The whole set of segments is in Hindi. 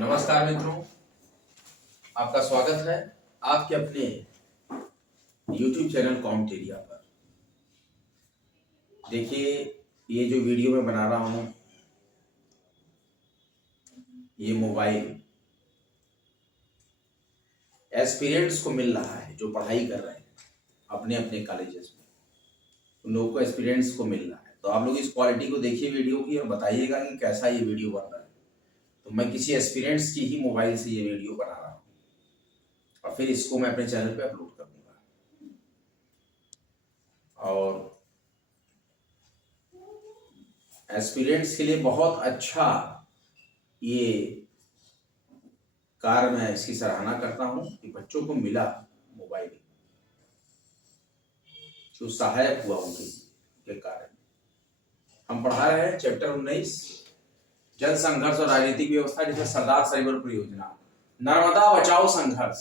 नमस्कार मित्रों, आपका स्वागत है आपके अपने YouTube चैनल कॉम्टेरिया पर। देखिए, ये जो वीडियो मैं बना रहा हूँ, ये मोबाइल एस्पिरेंट्स को मिल रहा है जो पढ़ाई कर रहे हैं अपने अपने कॉलेजेस में। उन लोगों को एस्पिरेंट्स को मिल रहा है, तो आप लोग इस क्वालिटी को देखिए वीडियो की और बताइएगा कि कैसा ये वीडियो बन रहा है। तो मैं किसी एस्पिरेंट्स की ही मोबाइल से ये वीडियो बना रहा हूँ और फिर इसको मैं अपने चैनल पे अपलोड करूँगा। और एस्पिरेंट्स के लिए बहुत अच्छा ये कार्य, मैं इसकी सराहना करता हूँ कि बच्चों को मिला मोबाइल जो सहायक हुआ उनके कारण। हम पढ़ा रहे हैं चैप्टर 19 जल संघर्ष और राजनीतिक व्यवस्था, जिसमें सरदार सरोवर परियोजना, नर्मदा बचाओ संघर्ष।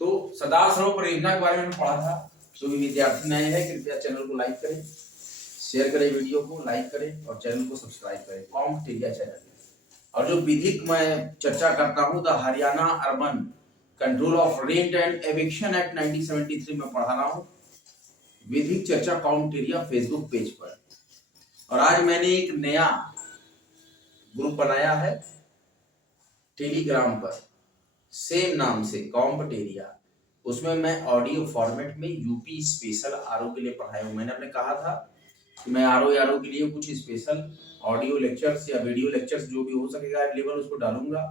तो सरदार सरोवर परियोजना के बारे में पढ़ा था। जो भी विद्यार्थी नए हैं कृपया चैनल को लाइक करें, शेयर करें, वीडियो को लाइक करें और चैनल को सब्सक्राइब करें, कॉम्टेरिया चैनल। और जो विधिक मैं चर्चा करता हूँ, the Haryana urban control of rent and eviction act 1973 में पढ़ा रहा हूँ, विधिक चर्चा कॉम्टेरिया फेसबुक पेज पर। और आज मैंने एक नया ग्रुप बनाया है टेलीग्राम पर, सेम नाम से कॉम्टेरिया। उसमें मैं ऑडियो फॉर्मेट में यूपी स्पेशल आरओ के लिए पढ़ाया हूँ। मैंने अपने कहा था कि मैं आरओ के लिए कुछ स्पेशल ऑडियो लेक्चर्स या वीडियो लेक्चर्स जो भी हो सकेगा अवेलेबल उसको डालूंगा,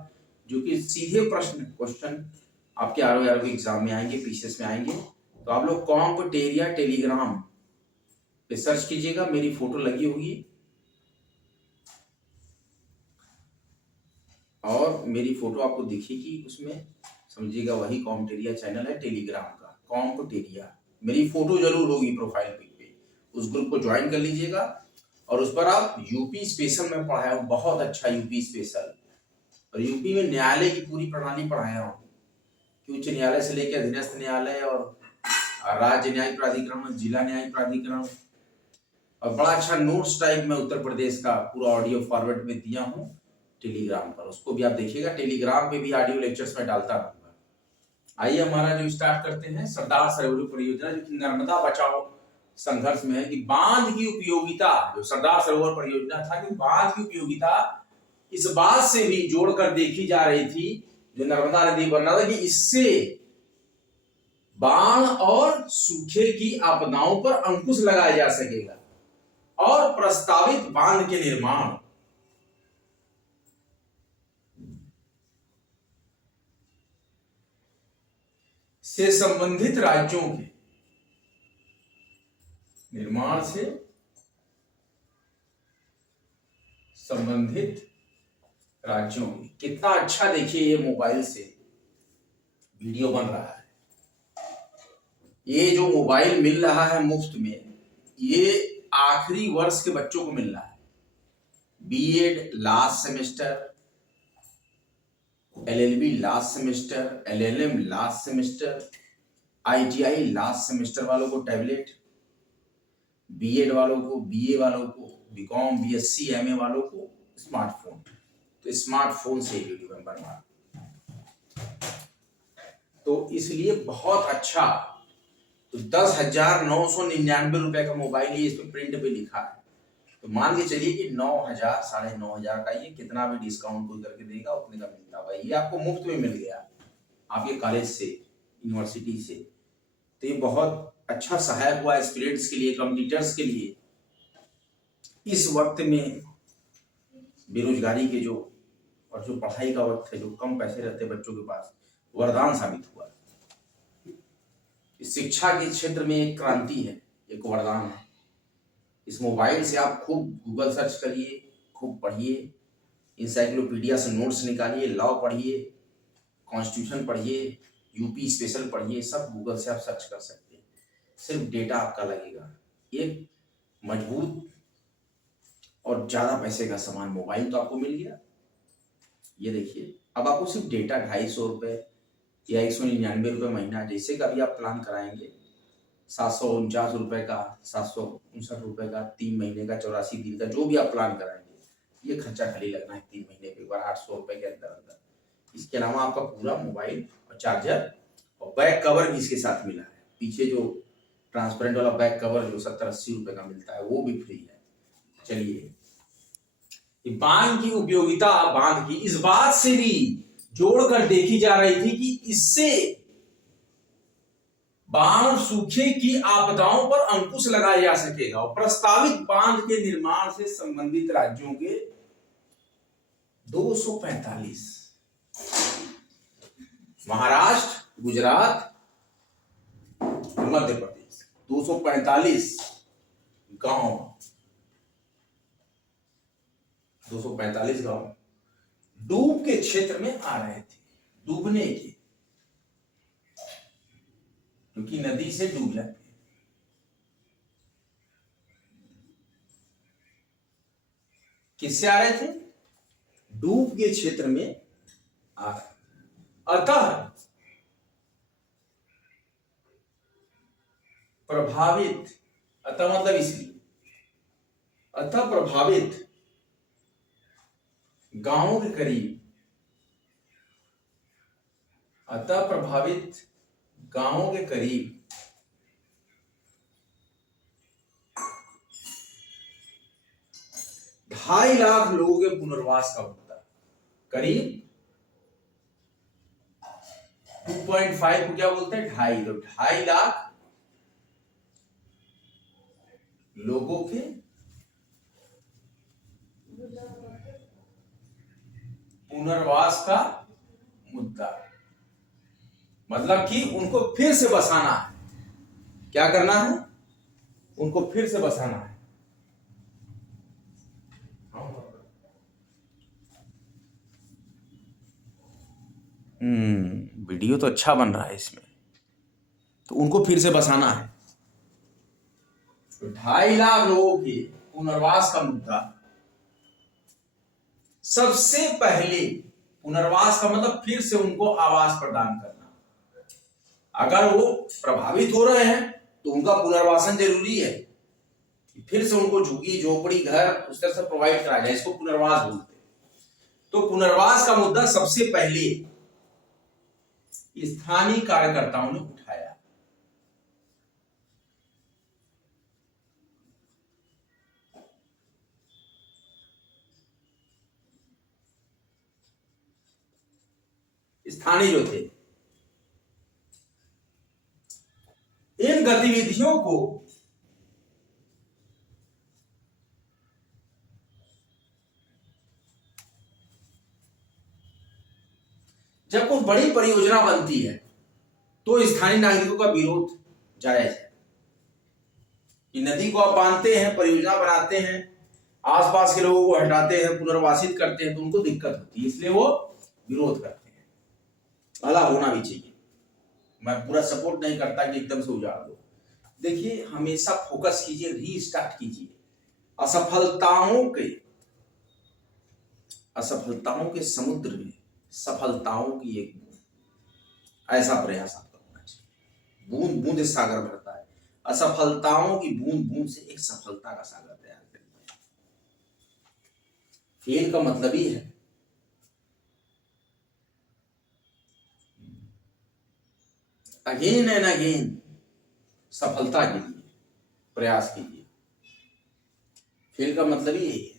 जो कि सीधे क्वेश्चन आपके आरओ के एग्जाम में आएंगे, पीसीएस में आएंगे। तो आप लोग कॉम्टेरिया टेलीग्राम पे सर्च कीजिएगा, मेरी फोटो लगी होगी और मेरी फोटो आपको दिखेगी, उसमें समझिएगा वही कॉम्टेरिया चैनल है टेलीग्राम का, कॉम्टेरिया। मेरी फोटो जरूर होगी प्रोफाइल पिक पे, उस ग्रुप को ज्वाइन कर लीजिएगा। और उस पर आप यूपी स्पेशल में पढ़ाया हूँ, बहुत अच्छा यूपी स्पेशल। और यूपी में न्यायालय की पूरी प्रणाली पढ़ाया हूँ कि उच्च न्यायालय से लेकर अधीनस्थ न्यायालय और राज्य न्यायिक प्राधिकरण, जिला न्यायिक प्राधिकरण। और बड़ा अच्छा नोट्स टाइप में उत्तर प्रदेश का पूरा ऑडियो फॉर्मेट में दिया हूँ टेलीग्राम पर, उसको भी आप देखिएगा। टेलीग्राम पे भी ऑडियो लेक्चर्स में डालता रहूंगा। आइए हमारा जो स्टार्ट करते हैं, सरदार सरोवर परियोजना जो कि नर्मदा बचाओ संघर्ष में है, कि बांध की उपयोगिता, जो सरदार सरोवर परियोजना था कि बांध की उपयोगिता इस बात से भी जोड़कर देखी जा रही थी, जो नर्मदा नदी बन रहा था, कि इससे बाढ़ और सूखे की आपदाओं पर अंकुश लगाया जा सकेगा और प्रस्तावित बांध के निर्माण से संबंधित राज्यों के निर्माण से संबंधित राज्यों की। कितना अच्छा देखिए, ये मोबाइल से वीडियो बन रहा है। ये जो मोबाइल मिल रहा है मुफ्त में, ये आखिरी वर्ष के बच्चों को मिल रहा है। BEd last semester, LLB last semester, LLM last semester, ITI last semester वालों को टैबलेट, बीएड वालों को, बीए वालों को, बीकॉम, बीएससी, एमए वालों को स्मार्टफोन। तो स्मार्टफोन से वीडियो में बनवा, तो इसलिए बहुत अच्छा। तो 10,999 रुपए का मोबाइल, ये इस पे प्रिंट पे लिखा है। तो मान के चलिए कि 9,000, 9,500 का, ये कितना भी डिस्काउंट कोई करके देगा उतने का मिलता है। ये आपको मुफ्त में मिल गया आपके कॉलेज से, यूनिवर्सिटी से। तो ये बहुत अच्छा सहायक हुआ स्टूडेंट्स के लिए, कॉम्पिटिटर्स के लिए। इस वक्त में बेरोजगारी के जो और जो पढ़ाई का वक्त है, जो कम पैसे रहते बच्चों के पास, वरदान साबित हुआ। इस शिक्षा के क्षेत्र में एक क्रांति है, एक वरदान है। इस मोबाइल से आप खूब गूगल सर्च करिए, खूब पढ़िए, इंसाइक्लोपीडिया से नोट्स निकालिए, लॉ पढ़िए, कॉन्स्टिट्यूशन पढ़िए, यूपी स्पेशल पढ़िए, सब गूगल से आप सर्च कर सकते हैं। सिर्फ डेटा आपका लगेगा। एक मजबूत और ज्यादा पैसे का सामान मोबाइल तो आपको मिल गया। ये देखिए, अब आपको सिर्फ डेटा 250 रुपये या 199 रुपये महीना, जैसे का भी आप प्लान कराएंगे, 749 रुपये का, 759 रुपये का, 3 महीने का, 84 दिन का, जो भी आप प्लान कराएंगे, ये खर्चा खाली लगना है 3 महीने पे एक बार 800 रुपए के अंदर अंदर। इसके अलावा आपका पूरा मोबाइल और चार्जर और बैक कवर भी इसके साथ मिला है। पीछे जो ट्रांसपेरेंट वाला बैक कवर जो 70-80 रुपए का मिलता है वो भी फ्री है। चलिए, बांध की उपयोगिता बांध की इस बात से भी जोड़कर देखी जा रही थी कि इससे बाढ़ सूखे की आपदाओं पर अंकुश लगाया जा सकेगा और प्रस्तावित बांध के निर्माण से संबंधित राज्यों के 245 महाराष्ट्र, गुजरात, मध्य प्रदेश 245 गांव 245 गांव डूब के क्षेत्र में आ रहे थे, डूबने के, क्योंकि नदी से डूब जाते हैं। किससे आ रहे थे? डूब के क्षेत्र में आ रहे। अतः प्रभावित, अतः मतलब इसलिए, अतः प्रभावित गांवों के करीब, अतः प्रभावित गांवों के करीब 2.5 लाख लोगों के पुनर्वास का मुद्दा, करीब 2.5 को क्या बोलते हैं? 2.5, तो 2.5 लाख लोगों के पुनर्वास का मुद्दा, मतलब कि उनको फिर से बसाना है। क्या करना है? उनको फिर से बसाना है। वीडियो तो अच्छा बन रहा है इसमें, तो उनको फिर से बसाना है। तो 2.5 लाख लोगों के पुनर्वास का मुद्दा, सबसे पहले पुनर्वास का मतलब फिर से उनको आवास प्रदान करना। अगर वो प्रभावित हो रहे हैं तो उनका पुनर्वासन जरूरी है, फिर से उनको झुग्गी झोपड़ी घर उस तरह से प्रोवाइड कराया जाए, इसको पुनर्वास बोलते हैं। तो पुनर्वास का मुद्दा सबसे पहले स्थानीय कार्यकर्ताओं ने उठाया। स्थानीय जो थे, इन गतिविधियों को जब कोई बड़ी परियोजना बनती है तो स्थानीय नागरिकों का विरोध जायज है कि नदी को आप बांधते हैं, परियोजना बनाते हैं, आसपास के लोगों को हटाते हैं, पुनर्वासित करते हैं, तो उनको दिक्कत होती है, इसलिए वो विरोध करते हैं। भला होना भी चाहिए, मैं पूरा सपोर्ट नहीं करता कि एकदम से उजाड़ दो। देखिए, हमेशा फोकस कीजिए, रीस्टार्ट कीजिए। असफलताओं के समुद्र में सफलताओं की एक बूंद, ऐसा प्रयास आपका होना चाहिए। बूंद बूंद से सागर भरता है, असफलताओं की बूंद बूंद से एक सफलता का सागर तैयार करिए। फेल का मतलब ही है अगेन एंड अगेन सफलता के लिए प्रयास कीजिए। फेल का मतलब ही यही है,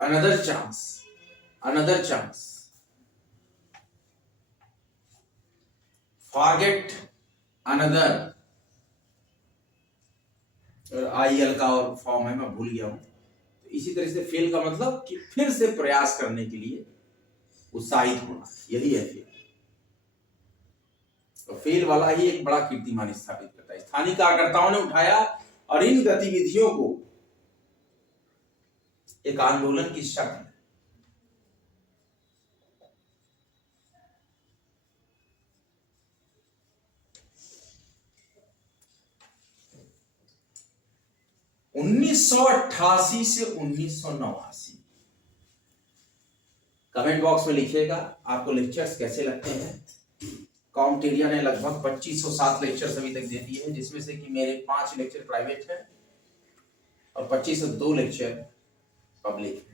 another chance, forget another, IEL का और फॉर्म है, मैं भूल गया हूं। तो इसी तरह से फेल का मतलब कि फिर से प्रयास करने के लिए उत्साहित होना, यही है फेल। तो फेल वाला ही एक बड़ा कीर्तिमान स्थापित करता है। स्थानीय कार्यकर्ताओं ने उठाया और इन गतिविधियों को एक आंदोलन की शक्ल, (1988 से 1989) कमेंट बॉक्स में लिखिएगा आपको लेक्चर्स कैसे लगते हैं। काउंटेरिया ने लगभग 2507 लेक्चर्स अभी तक दे दिए हैं, जिसमें से कि मेरे 5 लेक्चर प्राइवेट हैं और 25 से 2 लेक्चर पब्लिक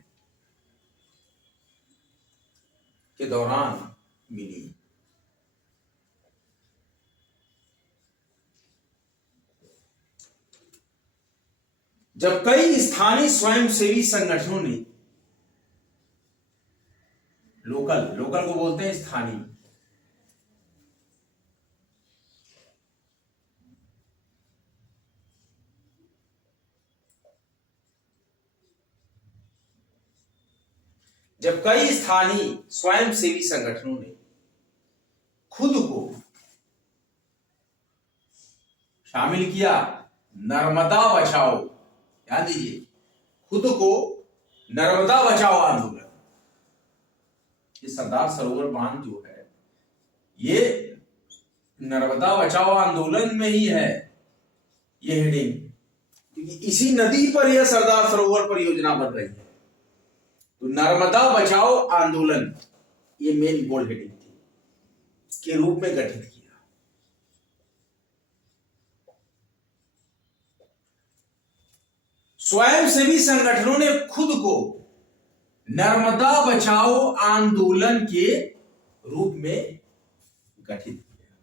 के दौरान मिली। जब कई स्थानीय स्वयंसेवी संगठनों ने, लोकल को बोलते हैं स्थानीय, जब कई स्थानीय स्वयंसेवी संगठनों ने खुद को शामिल किया नर्मदा बचाओ, ध्यान दीजिए, खुद को नर्मदा बचाओ आंदोलन, ये सरदार सरोवर बांध जो है ये नर्मदा बचाओ आंदोलन में ही है, ये हेडिंग, क्योंकि इसी नदी पर यह सरदार सरोवर परियोजना बन रही है। तो नर्मदा बचाओ आंदोलन ये मेन बोल्ड हेडिंग थी के रूप में गठित किया। स्वयंसेवी संगठनों ने खुद को नर्मदा बचाओ आंदोलन के रूप में गठित किया।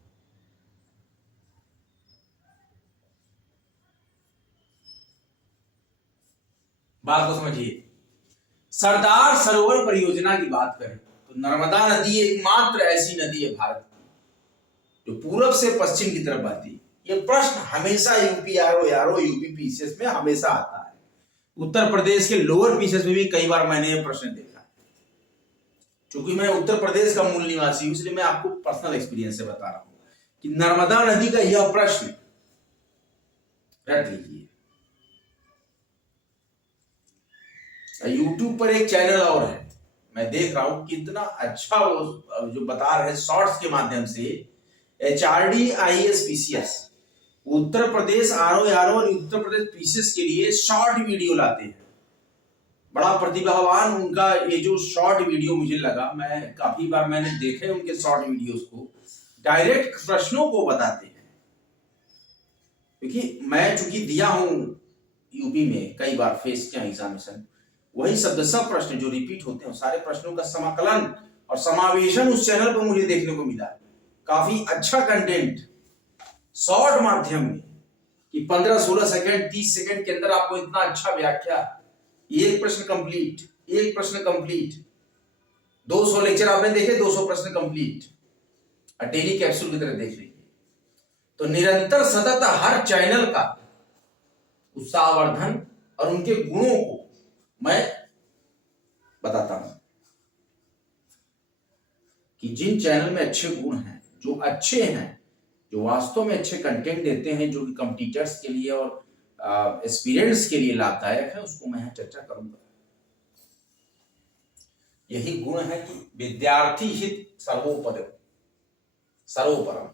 बात को समझिए, सरदार सरोवर परियोजना की बात करें तो नर्मदा नदी एकमात्र ऐसी नदी है भारत की जो पूरब से पश्चिम की तरफ बहती है। यह प्रश्न हमेशा यूपीआरओ यूपी पीसीएस में हमेशा आता है। उत्तर प्रदेश के लोअर पीसीएस में भी कई बार मैंने यह प्रश्न देखा है। क्योंकि मैं उत्तर प्रदेश का मूल निवासी हूं, इसलिए मैं आपको पर्सनल एक्सपीरियंस से बता रहा हूं कि नर्मदा नदी का यह प्रश्न रट लीजिए। यूट्यूब पर एक चैनल और है, मैं देख रहा हूं कितना अच्छा वो जो बता रहे हैं शॉर्ट्स के माध्यम से, HRD IAS PCS Uttar Pradesh RO और उत्तर प्रदेश पीसीएस के लिए शॉर्ट वीडियो लाते हैं। बड़ा प्रतिभावान उनका ये जो शॉर्ट वीडियो मुझे लगा, मैं काफी बार मैंने देखे उनके शॉर्ट वीडियोस को, डायरेक्ट प्रश्नों को बताते हैं। क्योंकि मैं चूंकि दिया हूं यूपी में कई बार फेस किया एग्जामिनेशन, वही शब्द सब प्रश्न जो रिपीट होते हैं सारे प्रश्नों का समाकलन और समावेशन उस चैनल पर मुझे देखने को मिला। काफी अच्छा कंटेंट शॉर्ट माध्यम में कि 15-16 सेकंड 30 सेकंड के अंदर आपको इतना अच्छा व्याख्या, एक प्रश्न कंप्लीट, 200 लेक्चर आपने देखे, 200 प्रश्न कंप्लीट, डेली कैप्सूल की तरह देख लीजिए। तो निरंतर सतत हर चैनल का उत्साहवर्धन और उनके गुणों को मैं बताता हूं कि जिन चैनल में अच्छे गुण हैं, जो अच्छे हैं, जो वास्तव में अच्छे कंटेंट देते हैं, जो कि कॉम्पिटिटर्स के लिए और एस्पिरेंट्स के लिए लाभदायक है, उसको मैं चर्चा करूंगा। यही गुण है कि विद्यार्थी हित सर्वोपरि सर्वोपरम।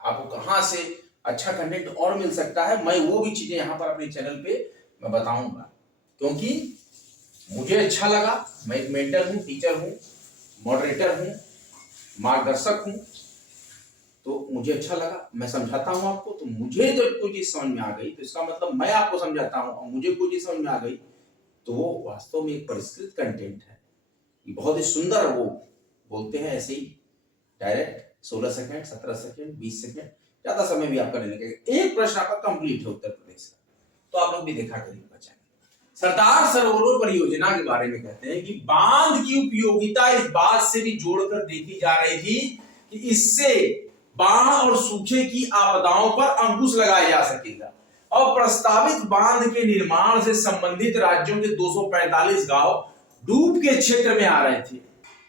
आपको कहां से अच्छा कंटेंट और मिल सकता है, मैं वो भी चीजें यहां पर अपने चैनल पे मैं बताऊंगा, क्योंकि मुझे अच्छा लगा। मैं एक मेंटर हूं, टीचर हूं, मॉडरेटर हूं, मार्गदर्शक हूं, तो मुझे अच्छा लगा, मैं समझाता हूं आपको। तो मुझे जब कोई चीज समझ में आ गई तो इसका मतलब मैं आपको समझाता हूं, और मुझे कोई चीज समझ में आ गई तो वो वास्तव में एक परिष्कृत कंटेंट है। ये बहुत ही सुंदर, वो बोलते हैं ऐसे ही डायरेक्ट 16 सेकंड 17 सेकंड 20 सेकंड, ज्यादा समय भी आपका नहीं लगेगा। एक प्रश्न आपका कंप्लीट है उत्तर प्रदेश का, तो आप लोग भी देखा करिए बच्चा। सरदार सरोवर परियोजना के बारे में कहते हैं कि बांध की उपयोगिता इस बात से भी जोड़कर देखी जा रही थी कि इससे बाढ़ और सूखे की आपदाओं पर अंकुश लगाया जा सकेगा, और प्रस्तावित बांध के निर्माण से संबंधित राज्यों के 245 गांव डूब के क्षेत्र में आ रहे थे।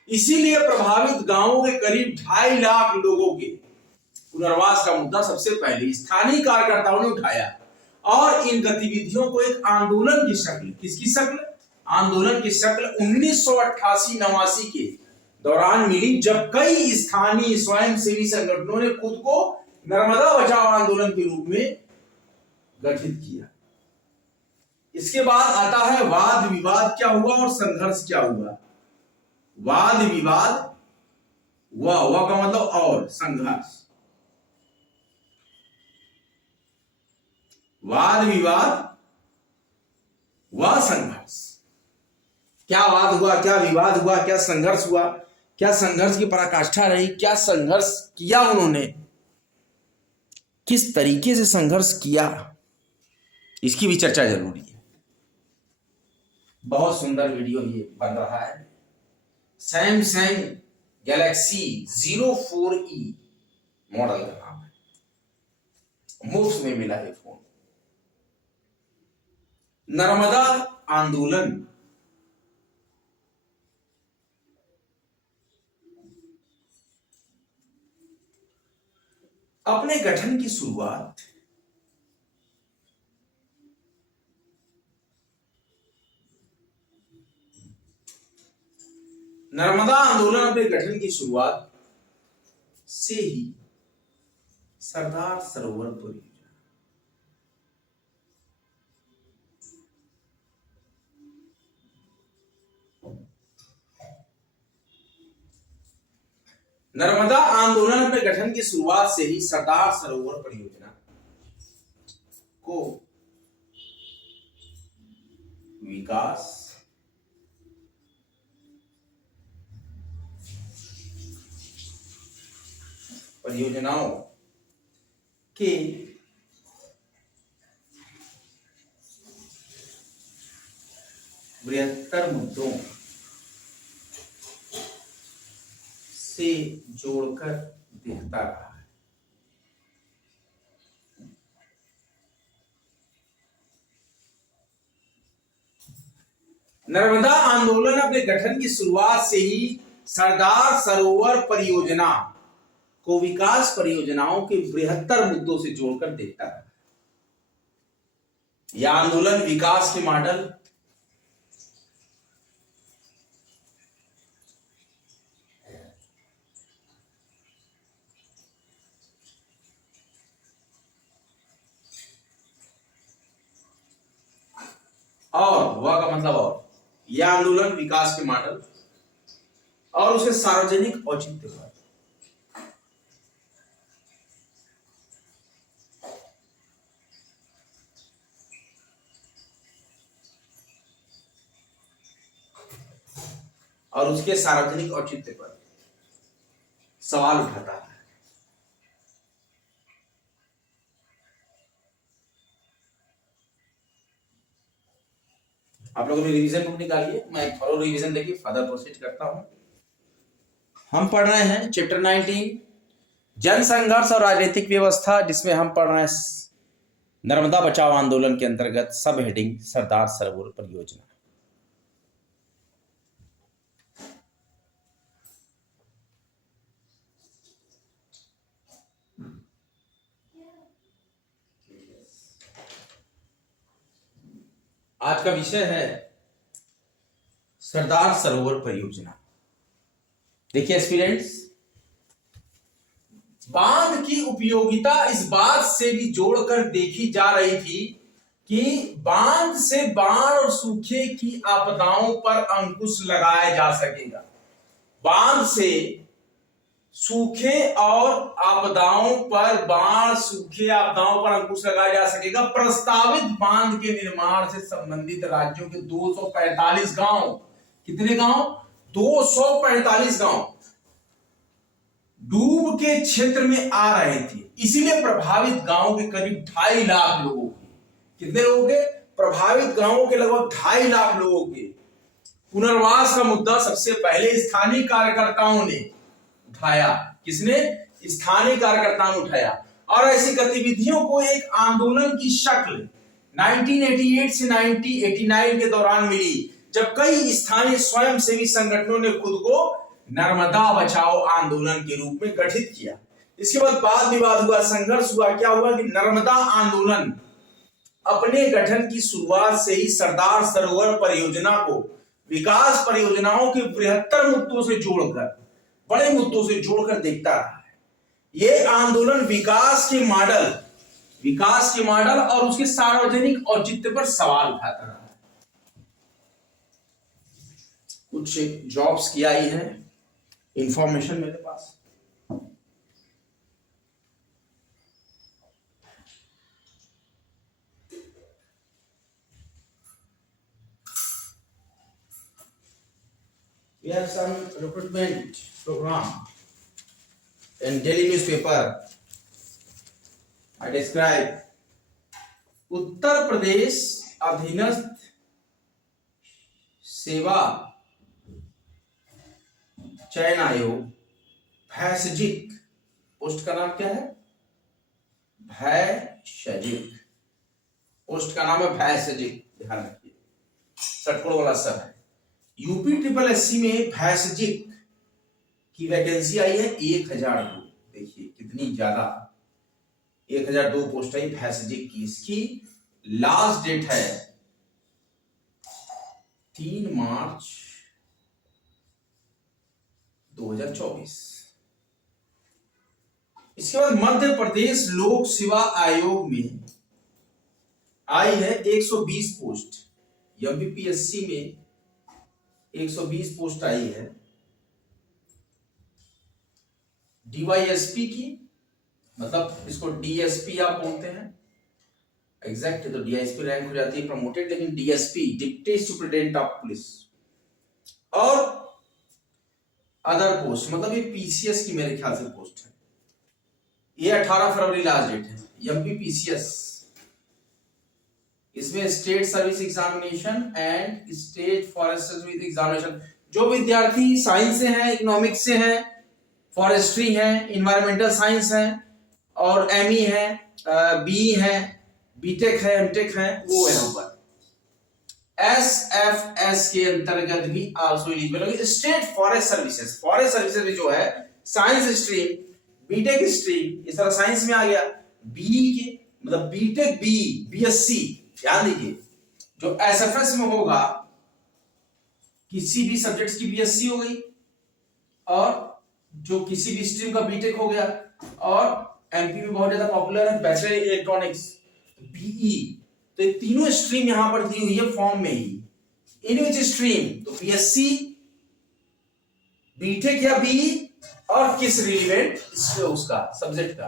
इसीलिए प्रभावित गांवों के करीब 2.5 लाख लोगों के पुनर्वास का मुद्दा सबसे पहले स्थानीय कार्यकर्ताओं ने उठाया, और इन गतिविधियों को एक आंदोलन की शक्ल, किसकी शक्ल, आंदोलन की शक्ल 1988-89 के दौरान मिली, जब कई स्थानीय स्वयंसेवी संगठनों ने खुद को नर्मदा बचाओ आंदोलन के रूप में गठित किया। इसके बाद आता है वाद विवाद क्या हुआ और संघर्ष क्या हुआ। वाद विवाद हुआ का मतलब और संघर्ष, वाद विवाद वह संघर्ष, क्या वाद हुआ, क्या विवाद हुआ, क्या संघर्ष हुआ, क्या संघर्ष की पराकाष्ठा रही, क्या संघर्ष किया उन्होंने, किस तरीके से संघर्ष किया, इसकी भी चर्चा जरूरी है। बहुत सुंदर वीडियो ये बन रहा है। सैमसंग गैलेक्सी Z4E मॉडल का नाम है, मुफ्त में मिला है फोन। नर्मदा आंदोलन अपने गठन की शुरुआत नर्मदा आंदोलन अपने गठन की शुरुआत से ही सरदार सरोवर परियोजना, नर्मदा आंदोलन अपने गठन की शुरुआत से ही सरदार सरोवर परियोजना को विकास परियोजनाओं के बृहत्तर मुद्दों से जोड़कर देखता रहा है। नर्मदा आंदोलन अपने गठन की शुरुआत से ही सरदार सरोवर परियोजना को विकास परियोजनाओं के बृहत्तर मुद्दों से जोड़कर देखता है। यह आंदोलन विकास के मॉडल और वह का मतलब और यह आंदोलन विकास के मॉडल और उसे सार्वजनिक औचित्य पर और उसके सार्वजनिक औचित्य पर सवाल उठाता है। आप लोगों ने रिवीजन बुक निकालिए, मैं एक थोड़ा रिवीजन लेके फर्दर प्रोसीड करता हूं। हम पढ़ रहे हैं चैप्टर 19 जन संघर्ष और राजनीतिक व्यवस्था, जिसमें हम पढ़ रहे हैं नर्मदा बचाओ आंदोलन के अंतर्गत सब हेडिंग सरदार सरोवर परियोजना। आज का विषय है सरदार सरोवर परियोजना। देखिए स्टूडेंट्स, बांध की उपयोगिता इस बात से भी जोड़कर देखी जा रही थी कि बांध से बाढ़ और सूखे की आपदाओं पर अंकुश लगाया जा सकेगा। बांध से सूखे और आपदाओं पर बाढ़ सूखे आपदाओं पर अंकुश लगाया जा सकेगा। प्रस्तावित बांध के निर्माण से संबंधित राज्यों के 245 गांव, कितने गांव? 245 गांव डूब के क्षेत्र में आ रहे थे। इसलिए प्रभावित गांवों के करीब 2.5 लाख लोगों के, कितने लोगों के? प्रभावित गांवों के लगभग 2.5 लाख लोगों के पुनर्वास का मुद्दा सबसे पहले स्थानीय कार्यकर्ताओं ने उठाया। किसने? स्थानीय कार्यकर्ताओं ने उठाया। और ऐसी गतिविधियों को एक आंदोलन की शक्ल 1988 से 1989 के दौरान मिली, जब कई स्थानीय स्वयंसेवी संगठनों ने खुद को नर्मदा बचाओ आंदोलन के रूप में गठित किया। इसके बाद वाद विवाद हुआ, संघर्ष हुआ। क्या हुआ कि नर्मदा आंदोलन अपने गठन की शुरुआत से ही सरदार सरोवर परियोजना को विकास परियोजनाओं के बृहत्तर मुद्दों से जोड़कर, बड़े मुद्दों से जोड़कर देखता रहा है। यह आंदोलन विकास के मॉडल और उसके सार्वजनिक औचित्य पर सवाल उठाता रहा है। कुछ जॉब्स की आई है, इंफॉर्मेशन मेरे पास। We have some recruitment program in daily newspaper. I describe Uttar Pradesh अधीनस्थ सेवा चयन आयोग भैसजिक, पोस्ट का नाम क्या है? भैसजिक, पोस्ट का नाम है भैसजिक, ध्यान रखिए, षटकोण वाला सर है। यूपी ट्रिपल एससी में भैसजिक की वैकेंसी आई है 1002। देखिए कितनी ज्यादा, 1002 पोस्ट आई भैसजिक की। इसकी लास्ट डेट है 3 मार्च 2024। इसके बाद मध्य प्रदेश लोक सेवा आयोग में आई है 120 पोस्ट। एमपीपीएससी में 120 पोस्ट आई है। डीवाईएसपी की, मतलब इसको डीएसपी आप बोलते हैं, एग्जैक्ट तो डीएसपी रैंक हो जाती है प्रमोटेड, लेकिन DSP deputy superintendent of police और अदर पोस्ट, मतलब ये पीसीएस की मेरे ख्याल से पोस्ट है। ये 18 फरवरी लास्ट डेट है। एमपीपीसीएस, इसमें state service examination and state forest service examination, जो विद्यार्थी साइंस से हैं, इकोनॉमिक्स से हैं, फॉरेस्ट्री है, इन्वायरमेंटल साइंस है और एमई है, बीई है, बीटेक है, एमटेक है, वो है ऊपर। एसएफएस के अंतर्गत भी आल्सो एलिजिबल होगी state forest services. Forest services में जो है साइंस स्ट्रीम, बीटेक स्ट्रीम, ये सारा साइंस में आ गया। बीई के मतलब बीटेक, बी, बीएससी, ध्यान दीजिए, जो एसएफएस में होगा किसी भी सब्जेक्ट्स की बीएससी हो गई, और जो किसी भी स्ट्रीम का बीटेक हो गया, और एमपी में बहुत ज्यादा पॉपुलर है बैचलर इलेक्ट्रॉनिक्स बीई। तो ये तीनों स्ट्रीम यहां पर दी हुई है फॉर्म में ही। इन विच स्ट्रीम, तो बीएससी, बीटेक या बीई, और किस रिलेवेंट उसका सब्जेक्ट का,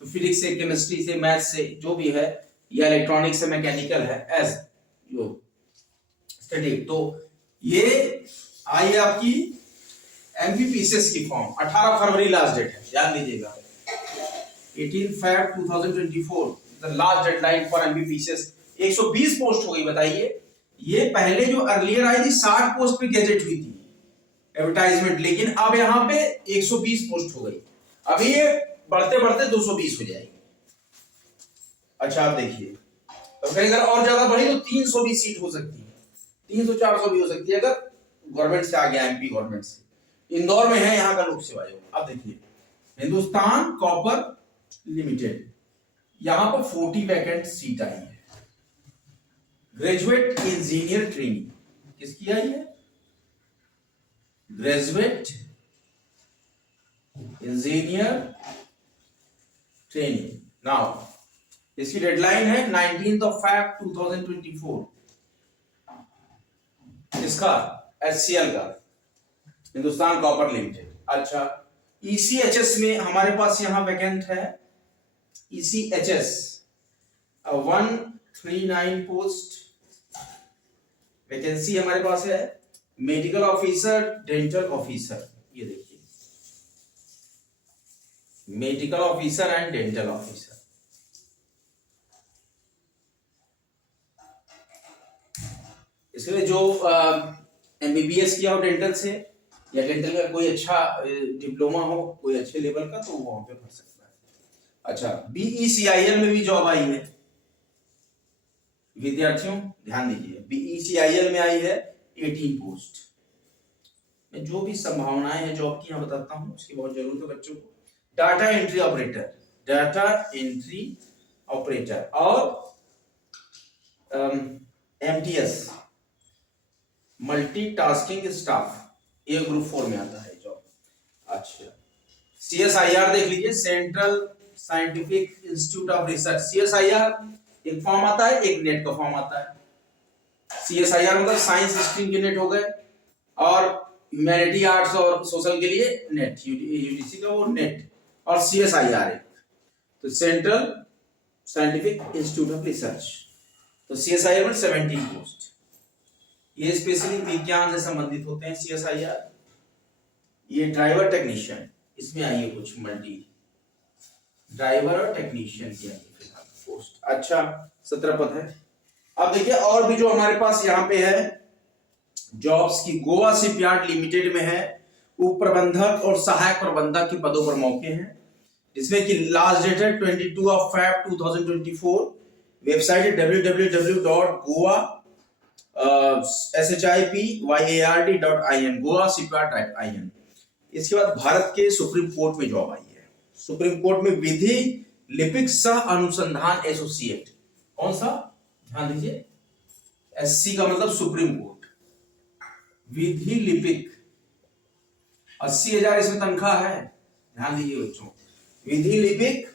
तो फिजिक्स से, केमिस्ट्री से, मैथ से, जो भी है, या इलेक्ट्रॉनिक्स से, मैकेनिकल है, एज यो स्टडी। तो ये आई है आपकी एमपीपीसीएस की फॉर्म। 18 फरवरी लास्ट डेट है, ध्यान दीजिएगा। 18 Feb 2024 the last deadline for MPPCS. 120 post हो गई, बताइए। ये पहले जो अर्लियर आई थी 60 पोस्ट पे गैजेट हुई थी एडवर्टाइजमेंट, लेकिन अब यहाँ पे 120 पोस्ट हो गई। अभी ये बढ़ते बढ़ते 220 हो जाएगी। अच्छा आप देखिए, तो अगर और ज्यादा बढ़ी तो 300 भी सीट हो सकती है, 300-400 भी हो सकती है, अगर गवर्नमेंट से आ गया, एमपी गवर्नमेंट से। इंदौर में है यहाँ का लोक सेवा आयोग। अब देखिए, हिंदुस्तान कॉपर लिमिटेड, यहां पर 40 वैकेंट सीट आई है। ग्रेजुएट इंजीनियर ट्रेनिंग किसकी आई है? Graduate engineer training. नाउ इसकी डेडलाइन है 19 Feb 2024। इसका एचसीएल का, हिंदुस्तान कॉपर लिमिटेड। अच्छा, ईसीएचएस में हमारे पास यहां वैकेंट है, ईसीएचएस 139 पोस्ट वैकेंसी हमारे पास है। मेडिकल ऑफिसर, डेंटल ऑफिसर, ये देखिए, medical officer and dental officer. इसलिए जो एमबीबीएस किया हो डेंटल से, या डेंटल का कोई अच्छा डिप्लोमा हो, कोई अच्छे लेवल का, तो वहां पे पढ़ सकता है। अच्छा, बीईसीआईएल में भी जॉब आई है विद्यार्थियों, ध्यान दीजिए। बीईसीआईएल में आई है 18 पोस्ट। मैं जो भी संभावनाएं हैं जॉब की यहां बताता हूं, उसकी बहुत जरूरत है बच्चों को। Data entry operator, data entry operator, और एमटीएस मल्टीटास्किंग स्टाफ, ये ग्रुप 4 में आता है जॉब। अच्छा, सीएसआईआर देख लीजिए, central scientific institute of research. CSIR एक फॉर्म आता है, एक नेट का फॉर्म आता है। सीएसआईआर मतलब साइंस स्ट्रीम के नेट हो गए, और ह्यूमैनिटी, आर्ट्स और सोशल के लिए नेट, यूजीसी का वो नेट, और सीएसआईआर एक, तो central scientific institute of research. तो सीएसआईआर में 17 पोस्ट। ये स्पेशली विज्ञान से संबंधित होते हैं CSIR। ये ड्राइवर टेक्नीशियन, इसमें आइए कुछ मल्टी ड्राइवर और टेक्नीशियन की फिलहाल पोस्ट। अच्छा 17 पद है। अब देखिए और भी जो हमारे पास यहाँ पे है जॉब्स की, गोवा शिपयार्ड लिमिटेड में है उप प्रबंधक और सहायक प्रबंधक के पदों पर मौके हैं, जिसमें कि लास्ट डेट है 22 Feb 2024। वेबसाइट है www.goa.shipyard.in, goashipyard.in। इसके बाद भारत के सुप्रीम कोर्ट में जॉब आई है। सुप्रीम कोर्ट में विधि लिपिक सह अनुसंधान एसोसिएट। कौन सा, ध्यान दीजिए, SC का मतलब सुप्रीम कोर्ट, विधि लिपिक, 80,000 इसमें तनख्वाह है, ध्यान दीजिए बच्चों। विधि लिपिक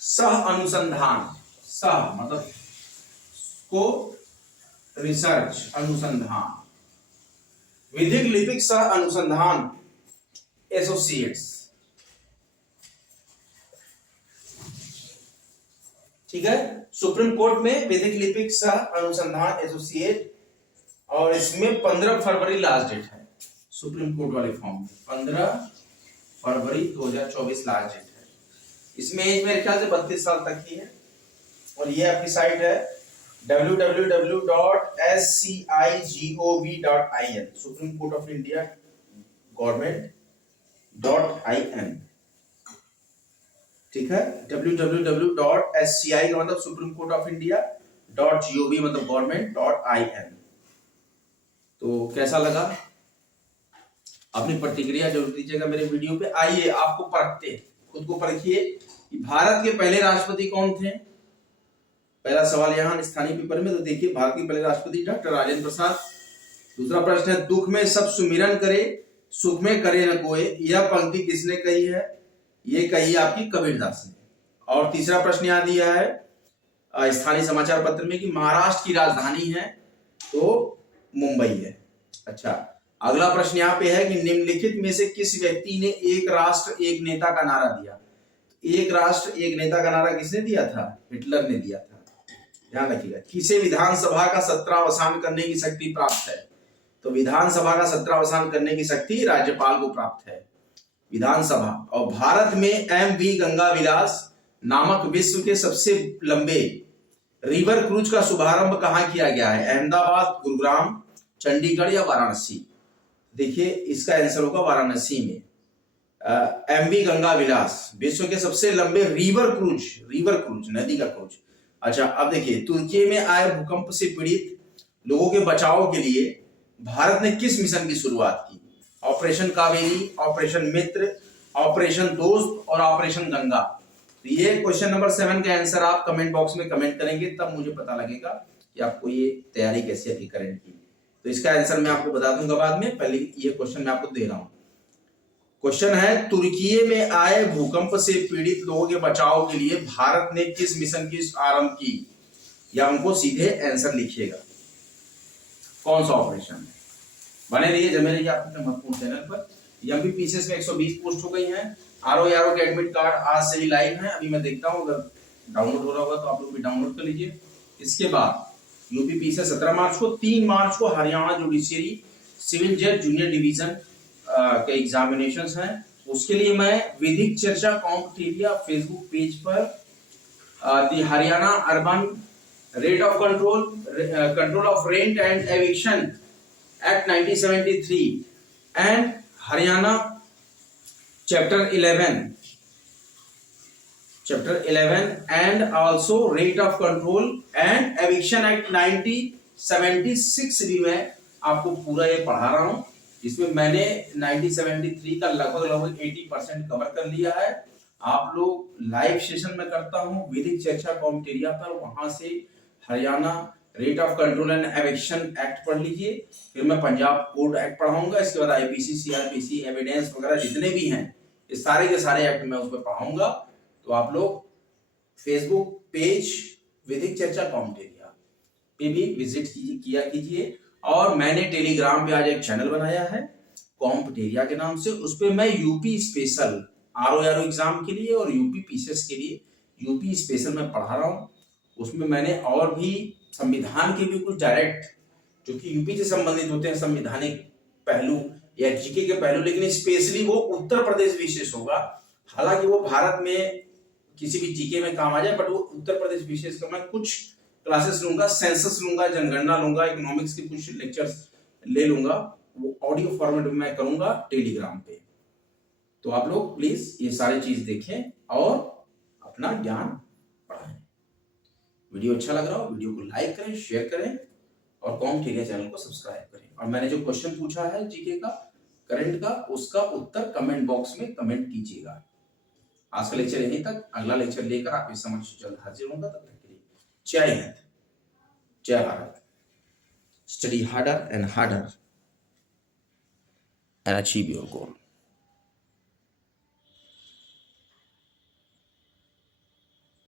सह अनुसंधान, सह मतलब को रिसर्च अनुसंधान, विधिक लिपिक सह अनुसंधान एसोसिएट्स, ठीक है। सुप्रीम कोर्ट में विधिक लिपिक सह अनुसंधान एसोसिएट, और इसमें 15 फरवरी लास्ट डेट है सुप्रीम कोर्ट वाले फॉर्म में, 15 फरवरी 2024 लास्ट डेट है। इसमें एज मेरे ख्याल से 32 साल तक की है। और ये आपकी साइट है www.scigov.in, supreme court of India गवर्नमेंट.in, ठीक है। www.sci का मतलब supreme court of India, .gov मतलब गवर्नमेंट.in। तो कैसा लगा, अपनी प्रतिक्रिया जरूर दीजिएगा मेरे वीडियो पे। आइए आपको परखते, खुद को परखिए कि भारत के पहले राष्ट्रपति कौन थे। पहला सवाल यहाँ स्थानीय पेपर में, तो देखिए भारत के पहले राष्ट्रपति डॉक्टर राजेंद्र प्रसाद। दूसरा प्रश्न है दुख में सब सुमिरन करे सुख में करे न कोई, यह पंक्ति किसने कही है। ये कही है आपकी कबीरदास ने। और तीसरा प्रश्न यहाँ दिया है स्थानीय समाचार पत्र में कि महाराष्ट्र की राजधानी है तो मुंबई है। अच्छा अगला प्रश्न यहाँ पे है कि निम्नलिखित में से किस व्यक्ति ने एक राष्ट्र एक नेता का नारा दिया। एक राष्ट्र एक नेता का नारा किसने दिया था, हिटलर ने दिया था, ध्यान रखिएगा। किसे विधानसभा का सत्रावसान करने की शक्ति प्राप्त है, तो विधानसभा का सत्रावसान करने की शक्ति राज्यपाल को प्राप्त है, विधानसभा। और भारत में MV गंगा विलास नामक विश्व के सबसे लंबे रिवर क्रूज का शुभारंभ कहां किया गया है, अहमदाबाद, गुरुग्राम, चंडीगढ़ या वाराणसी। देखिए इसका आंसर होगा वाराणसी में। MV गंगा विलास विश्व के सबसे लंबे रिवर क्रूज नदी का क्रूज। अच्छा अब देखिए तुर्की में आए भूकंप से पीड़ित लोगों के बचाव के लिए भारत ने किस मिशन की शुरुआत की, ऑपरेशन कावेरी, ऑपरेशन मित्र, ऑपरेशन दोस्त और ऑपरेशन गंगा। तो ये क्वेश्चन नंबर 7 का आंसर आप कमेंट बॉक्स में कमेंट करेंगे, तब मुझे पता लगेगा कि आपको ये तैयारी कैसे अभी करंट की। तो इसका आंसर मैं आपको बता दूंगा बाद में, पहले ये क्वेश्चन मैं आपको दे रहा हूं। क्वेश्चन है तुर्की में आए भूकंप से पीड़ित लोगों के बचाव के लिए भारत ने किस मिशन की आरंभ की, या हमको सीधे आंसर लिखिएगा कौन सा ऑपरेशन है। बने रहिए जमे रहिए आपके महत्वपूर्ण चैनल पर। MPPCS में 120 पोस्ट हो गई हैं। RO के एडमिट कार्ड आज से ही लाइव है, अभी मैं देखता हूँ अगर डाउनलोड हो रहा होगा तो आप लोग भी डाउनलोड कर लीजिए। इसके बाद UPPCS 17 मार्च को, 3 मार्च को हरियाणा जुडिशियरी सिविल जज जूनियर डिवीजन के एग्जामिनेशन हैं। उसके लिए मैं विधिक चर्चा कॉम्पिटिटिव फेसबुक पेज पर the Haryana urban rate of control of rent and eviction act 1973 and Haryana chapter 11 and also rate of control and eviction act 1976 भी मैं आपको पूरा ये पढ़ा रहा हूं, जिसमें मैंने 1973 का लगभग 80% कवर कर लिया है। आप लोग लाइव सेशन में करता हूं विधिक चर्चा कॉम्पिटिटिव पर, वहां से Haryana rate of control and eviction act पढ़ लीजिए, फिर मैं पंजाब कोड एक्ट पढ़ाऊंगा, इसके बाद IPC CRPC एविडेंस वगैरह जितने भी हैं ये सारे के सारे एक्ट मैं उस पर पढ़ाऊंगा। तो आप लोग फेसबुक पेज विधिक चर्चा कॉम्पिटिटिव पे भी विजिट किया कीजिए। और मैंने टेलीग्राम पे आज एक चैनल बनाया है कॉम्पिटिटिव के नाम से, उस पे मैं यूपी स्पेशल RO एग्जाम के लिए और UPPCS के लिए यूपी स्पेशल में पढ़ा रहा हूँ। उसमें मैंने और भी संविधान के भी कुछ डायरेक्ट जो कि यूपी से संबंधित होते हैं, संवैधानिक पहलू या जीके के पहलू, लेकिन स्पेशली वो उत्तर प्रदेश विशेष होगा। हालांकि वो भारत में किसी भी जीके में काम आ जाए, बट वो उत्तर प्रदेश विशेष का मैं कुछ क्लासेस लूंगा, सेंसस लूंगा, जनगणना लूंगा, इकोनॉमिक्स के कुछ लेक्चर्स ले लूंगा, वो ऑडियो फॉर्मेट में मैं करूंगा टेलीग्राम पे। तो आप लोग प्लीज ये सारी चीज देखें और अपना ज्ञान बढ़ाएं। वीडियो अच्छा लग रहा हो वीडियो को लाइक करें, शेयर करें और कॉम टीरिया चैनल को सब्सक्राइब करें। और मैंने जो क्वेश्चन पूछा है जीके का, करंट का, उसका उत्तर कमेंट बॉक्स में कमेंट कीजिएगा। आज का लेक्चर यहीं तक, अगला लेक्चर लेकर आपके समक्ष जल्द हाजिर होगा। तब तक के लिए जय हिंद, जय Bharat. Study harder and harder and achieve your goal.